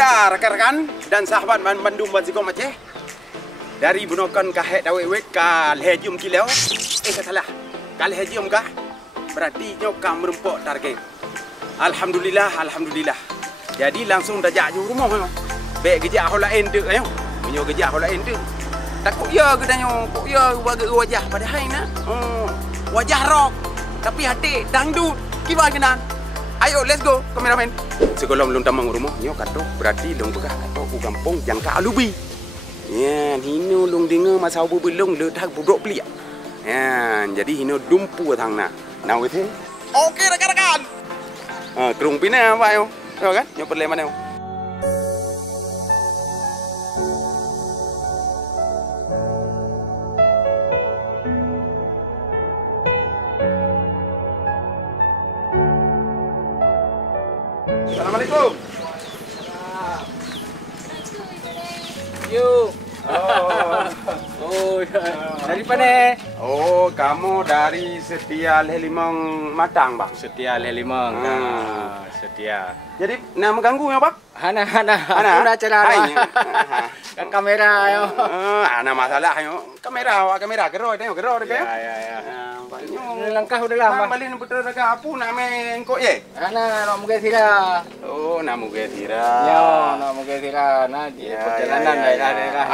Ya, rekan-rekan dan sahabat Bandung Bazikong Aceh. Dari bunokan kahet dawek ka lehjum kilau. Salah. Ka lehjum kah? Berarti nyokam merempok target. Alhamdulillah. Jadi langsung dajak ju rumah yo. Bek gejak hola ende ayo. Menyo gejak hola ende. Takut ya gedanyo, kok ya wajah padahal na. Wajah rock tapi hati dangdut. Kiba genan. Ayo, let's go, kameramen. Sebelum belum tamang rumah, nyo kato berarti long begah kato ku kampung jangka alubi. Ya, hino long dengar masa belum le dah budok pelik. Ya, jadi hino dumpu thang na. Now with him. Oke, rekan-rekan. Kerung pina apa yo? Yo kan? Nyo perle mana yo? Assalamualaikum. Yuk. Dari mana? Oh, kamu dari Setia Lelimang Matang, Bang. Setia Lelimang. Setia. Jadi nama ganggu ya, Pak? Hana. Udah cerah. Kan kamera yo. Ana masalah yo. Kamera geroi deh, geroi deh. Ya. Banyak Langkah udah lama. Balin betul dekat apu nama engkau ye. Hana nak muge sira. Oh, nama gue Tira. Yo, nak muge sira. Nah, di perjalanan daerah-daerah.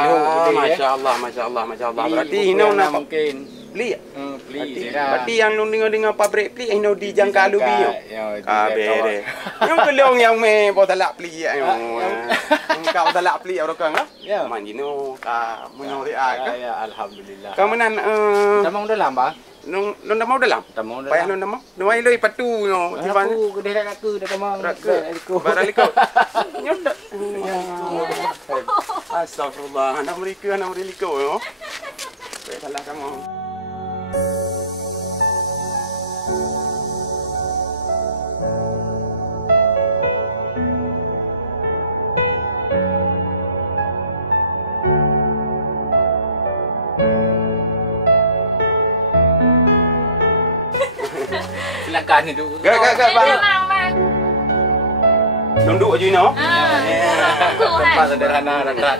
Masya Allah. Berarti hino nak mungkin. Beli ya? Beli. Berarti yang lu dengan pabrik beli hino di jangka alubi yo. Kabeh. Yang kelong yang me bo talak beli ya. Kau talak beli orang kan? Ya. Manjino ka menyo Ya, alhamdulillah. Kamanan Tamang udah lama. Nung mau dalam. Payah nung mau. Nung ai loi patu no. Aku gede dak aku dak tamang. Baraliko. Nyot. Astagfirullah. Anak mereka yo. Salah kamu. Silakan itu. Gak, Bang. Nunduk aja no. Tempat sederhana dekat.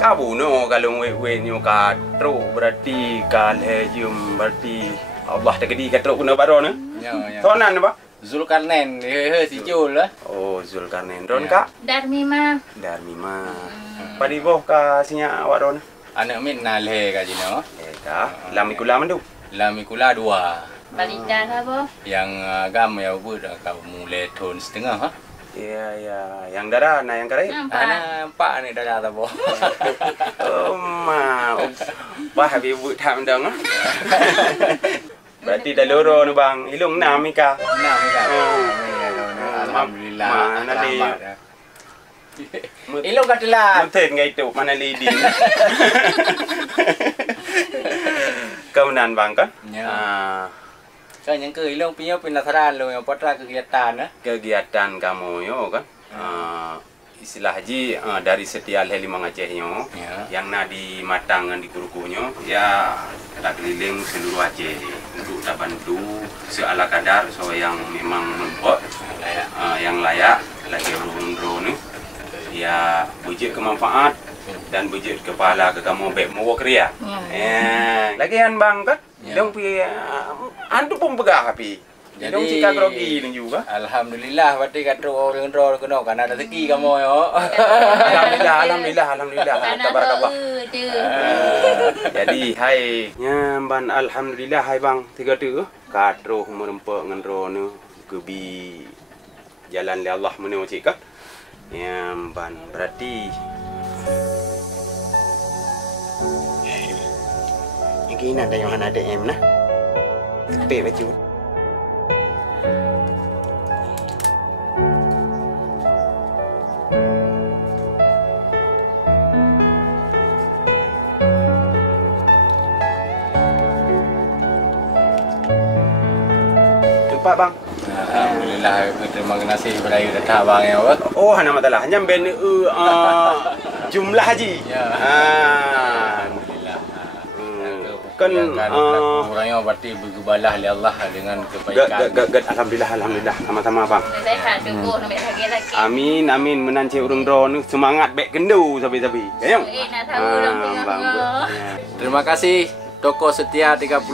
Kabu no kalau we nyo katro berarti kalhejum berarti Allah tegedi katro kuna baro ne. Ya. Sonan ba? Zulkarnain, si Jul lah. Oh, Zulkarnain. Ron ka? Darmima. Padi boh ka sinya waron. Anak min nalhe ka jino. Ka, lamikula mandu. Lamikula 2. Balita ka bo? Yang gam ya bud ka mulai tahun setengah ha. Ya, yang darah na yang karai. Nampak ni darah ta bo. Oh, ma. Wah, habis buat tham dong. Berarti dah loro ni bang. Ilung namika. Alhamdulillah. Mana di? Ilung katalah. Mungkin ngai tu mana lidi. Kemudian bang kan? So yang ke ilung punya penasaran lo yang potra kegiatan kegiatan kamu yo kan istilah haji dari Setia Lelimang Aceh yo yang di Matang di Kurukunyo ya tak keliling seluruh Aceh untuk tak bantu seala kadar so yang memang membuat yang layak lagi ron ni ya bujik kemanfaat dan bujik kepala ke kamu baik mau kerja lagian bang kan dong pi antu pun pegah api. Dong cika grogi ni juga. Alhamdulillah berarti katro orang kena kan ada rezeki kamu yo. Alhamdulillah. Tabarakallah. Jadi hai nyamban alhamdulillah hai bang tiga tu katro merempek ngendro nu kebi jalan le Allah menu cika. Nyamban berarti ini ada yang ada em nah. Tepe baju. Tempat bang. Alhamdulillah terima kasih kepada datang bang ya. Oh, hanya masalah hanya ben jumlah haji. Ya. kan orangnya berarti bergebalah oleh Allah dengan kebaikan. Alhamdulillah sama-sama bang. Sehat tubuh nak lagi. Amin menance urang drone semangat bek kendu sabi-sabi. Ya. Nak tahu orang tengah. Terima kasih toko setia 35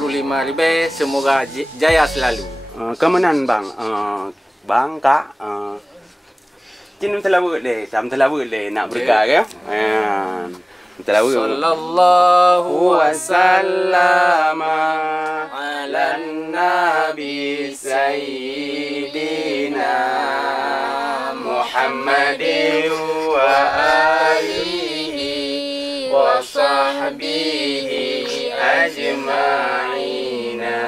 lebih, semoga jaya selalu. Kemenan bang, bang kak, cina terlalu le, sam terlalu le nak berkah ya. Terlalu. Sallallahu wasallam ala nabi sayyidina Muhammadin wa alihi wa sahbihi ajma'ina.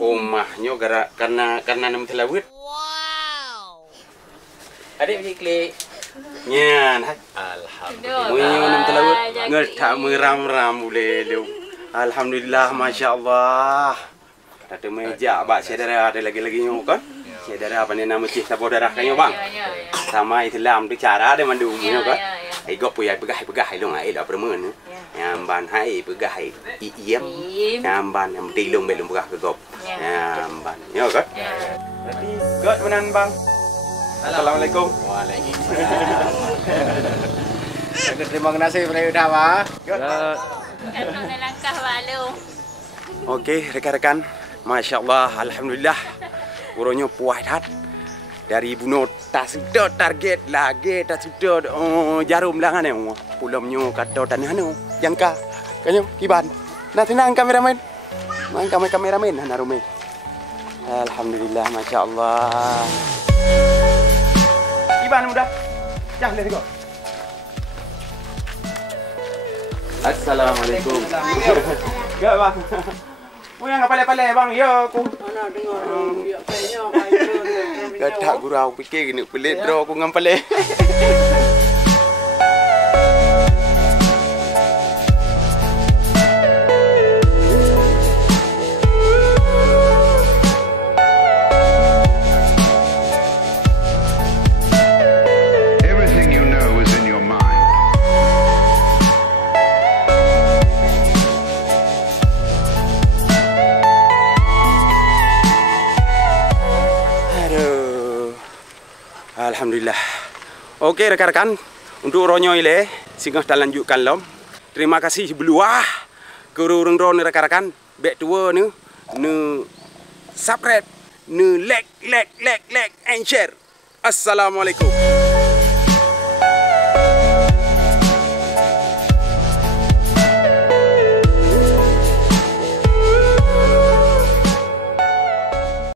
Umahnya karena nama telawut. Wow. Adik pergi klik. Nyan. Alhamdulillah. Munyo nama telawut. Ngertak meram-ram boleh lu. Alhamdulillah, masya Allah. Ada meja, bak saudara ada lagi-lagi nyo kan? Saudara apa ni nama cih sabar darah kanyo bang? Sama Islam tu cara dia mandu nyo kan? Ai gop puyai pegah lu ngai dah permen. Yang ban hai pegah hai iem. Yang ban yang tilung belum pegah ke gop. Yang ban. Yo kan? Berarti god menan bang. Assalamualaikum. Waalaikumsalam. Terima kasih Prayudha Pak. Kantong langkah balu. Okey, rekan-rekan. Masya Allah, alhamdulillah. Uronyo puas hat. Dari bunuh tak sudah target lagi, tak sudah jarum langan ni. Pulamnya kata tanah ni. Yang ka, kanyo kiban. Nak tenang kameramen. Mang kameramen narume. Alhamdulillah, masya Allah. Kiban mudah. Jangan let's go. Assalamualaikum. Ya bang. Mu yang pale-pale bang, ya aku. Mana dengar dia kayaknya kayak Gadak gurau fikir gini pelit bro aku ngampale. Everything you know is in your mind. Alhamdulillah. Okey rekan-rekan, untuk ronyo ile singgah tak lanjutkan lom. Terima kasih beluah ke urang drone rekan-rekan. Back tua ni subscribe, like and share. Assalamualaikum.